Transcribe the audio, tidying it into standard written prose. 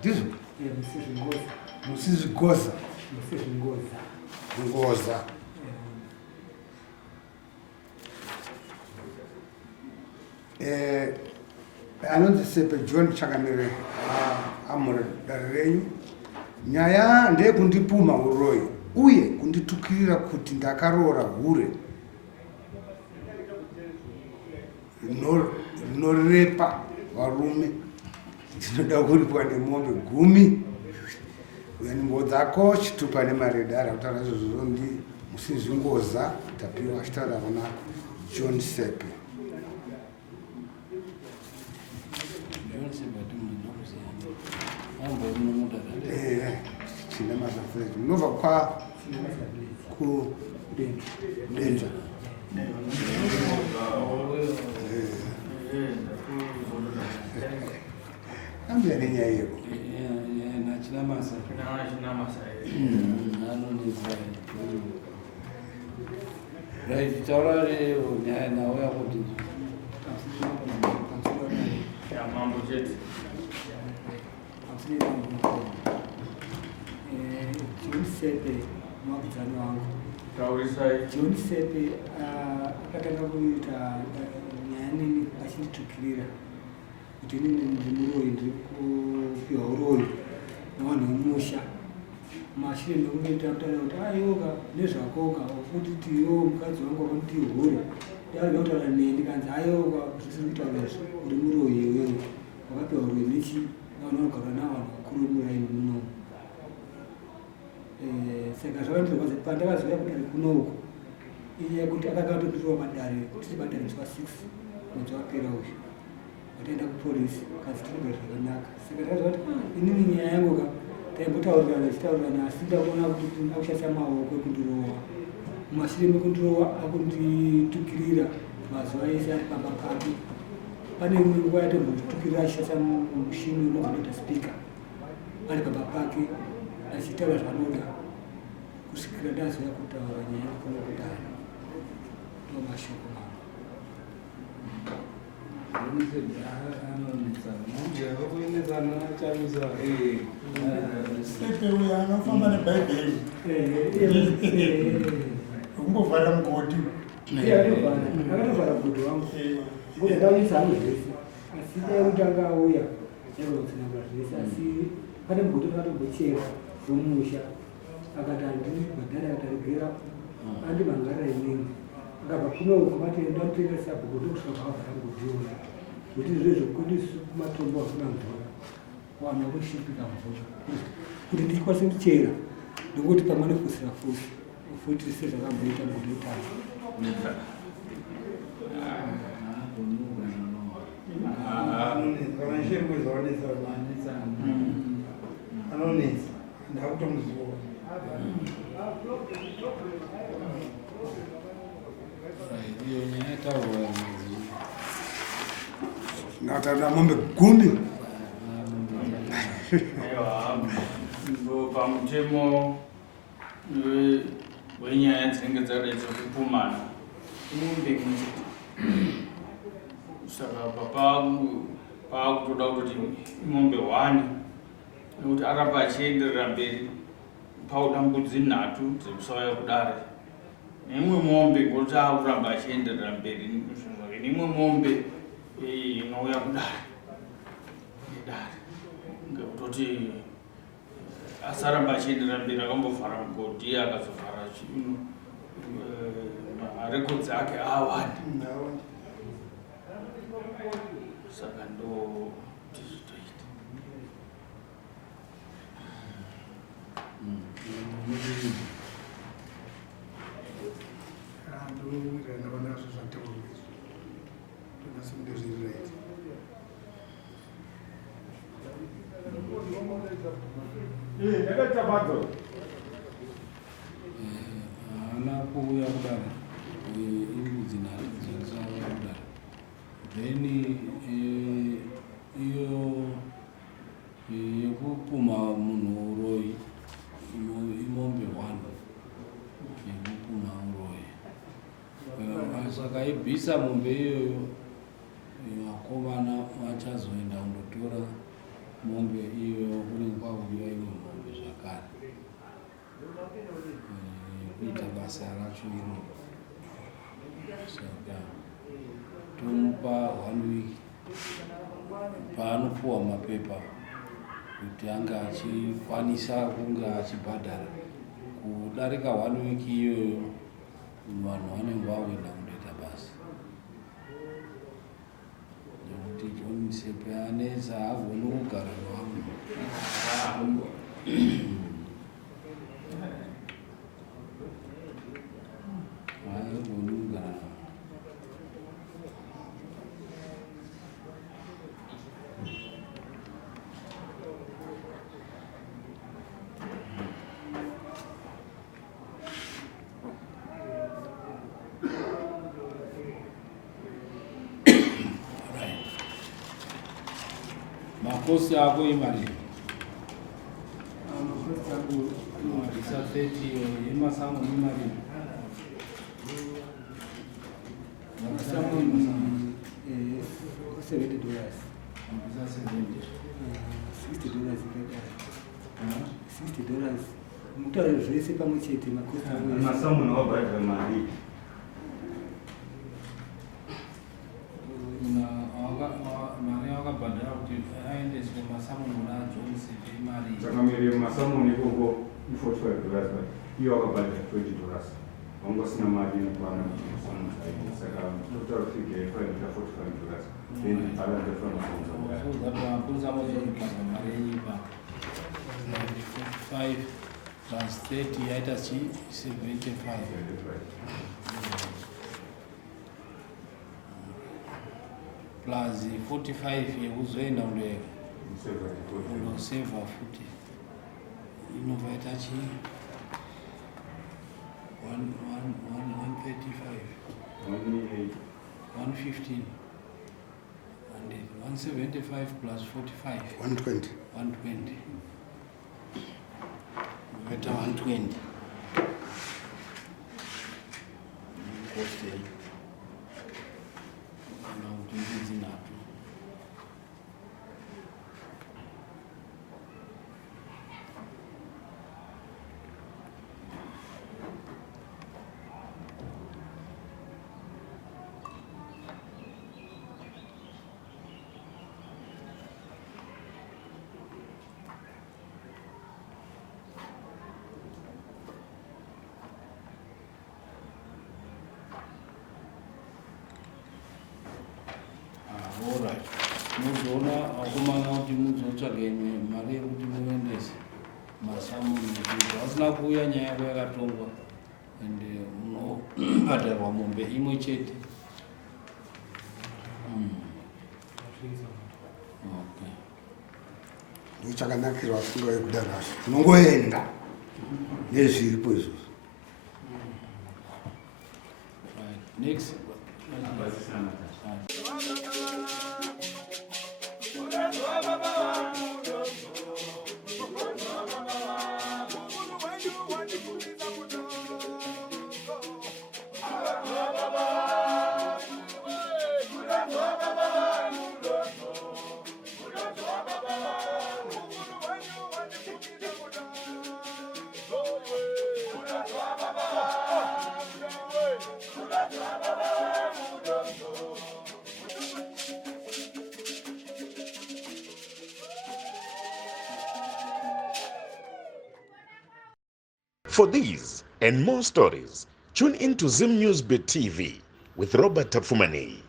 Ndizvo? Musizvigoza. Ngoza. Anonzi Sepe John Chakamere amuri dare renyu. Nyaya ndeyekundipuma uroyi uye kunditukirira kuti ndakaroora Hure rinorepa varume. Ndinoda kuripwa nemombe 10. Nhengo dzako chitupa nemaredhara kutaura izvozvo ndi musizvingoza tapiwa achitaura kuna John Sepe. Cinema Village. Munobva kwa kudenza. Ambia nenyaya iyo. Right, taura leo nyaya nawe yakuti mambo jet John Sepe mwakuzana wangu taurisai John Sepe akatanga kuita nyaya nini achinditukirira kuti inini ndimuroyi ndiri kupiwa uroyi nevanhu vemusha mashure ndokunoita kutaura kuti ayoka nezvakoka kuti iwo mukadzi wangu wakuti Hure yauda kutaura neni ndikanzi ayoka zvisiri kutaura uri muroyi iwewe wakapiwa uroyi nechi vanhu vanogara navanhu vakuru muraini muno. Saka zvakandirwadza pandakaziva kuti ari kunoko iye kuti akanga atopiwa madare tiri madare musi wa6 mwedzi wapera uyu wataenda kupolisi kazi tirikuga zvakanaka. Saka ndakaziva kuti inini nyaya yangu ka taimbotaurirana tichitaurirana asi ndakuona kuti akushandisa maoko ekundirowa. Mumashure mekundirowa akunditukirira mazuva ese ari pamba pake. Pane imwe nguva yatombotukirira achishandisa mushini unobva spika ari pamba pake achitaura zvanoda kusvikira ndaziva kutaura nyaya yakona kudaro. Ndo mashoko mangu. Sepe uya anofamba nebhaibheri. Umbovhara mugodhi. Akatovhara mugodhi wangu. Ngokuti ndauisa hangu zvese. Asi dai kutanga auya yakuzotsinaga zvese asi pane mugodhi akatombochera zomusha. Akati handini madhara akatarigera andimangarira inini. Akabva kuno kumatenda ndotengesa bhuku ndokusvika kwavhara mugodhi iwona. Kuti izvezvo kuti kumatombo asina mvura wana kushipika mvura kuti ndikwanise kuchera ndokuti pamwe nefusira futi sezvakamboita mugodhi wetatu. Anonetsa ndakutomuziva. iyo nyaya taura Ngataura mombe 10. ndo pamutemo wenyaya dzinenge dzaredzwa kupumana mombe imwechete. Saka pakutoda kuti mombe 1 nekuti aramba achienderera mberi pauda mbudzi 3 dzekusauya kudare neimwe mombe ngokuti akuramba achienderera mberi neimwe mombe inouya kudare ngekutoti asaramba achienderera mberi akambovhara mugodhi akazovhara marekodzi ake awanda. Saka ndo tizvitoita haana kuuya kudara imbudzi dzakasauya kudara then iyo yekupuma munhu uroyi imombe 1 yekupuma uroyi. Saka ibvisa mombe iyoyo vakomana vachazoenda kundotora mombe iyo unenge kwauya imwe mombe zvakare kuita basa racho iro. Saka tomupa 1 week paanopuwa mapepa kuti anga achikwanisa kunge achibhadhara. Kudarika 1 week iyoyo vanhu vanenge vawina kundoita basa, nekuti John Sepe anesa haagoni kugara nevamwe. Haagoni kugara navo. Makosi ako imari Makosi ako marisa 30 yemasango imari masango $70. marisa 70 $60 mutaura zvese pamwe chete makosi ako masamuni wabhadhira mari mari yakabhadhara kuti aendeswe masamuni muna John Sepe imari saka miri masamuni ikoko $45 iyo wakabhadhira $20 wangosina mari inokwana masamuni aidi saka total figure yaifana $45 then balance yaifana kuti mapurisa mozoibhadha mari yenyipa 45 plus 30 yaita chi 75 plus 45 yekuzoenda kundoseva futi inobva yaita chi 115 and 175 plus 45 120 120 yaita 120 koste kana kuti ndidzinatu. Alright. Muzoona akomana kuti muzotsvage mari yekuti muendese masamuni kuti vasina kuuya nyaya yako yakatongwa ende munobhadharwa mombe imwe chete. Okay. ndochakanakirwa fundo yekudhara unongoenda nezviripo izvozvo. Right. Next. For these and more stories, tune in to Zim News Bit TV with Robert Tafumani.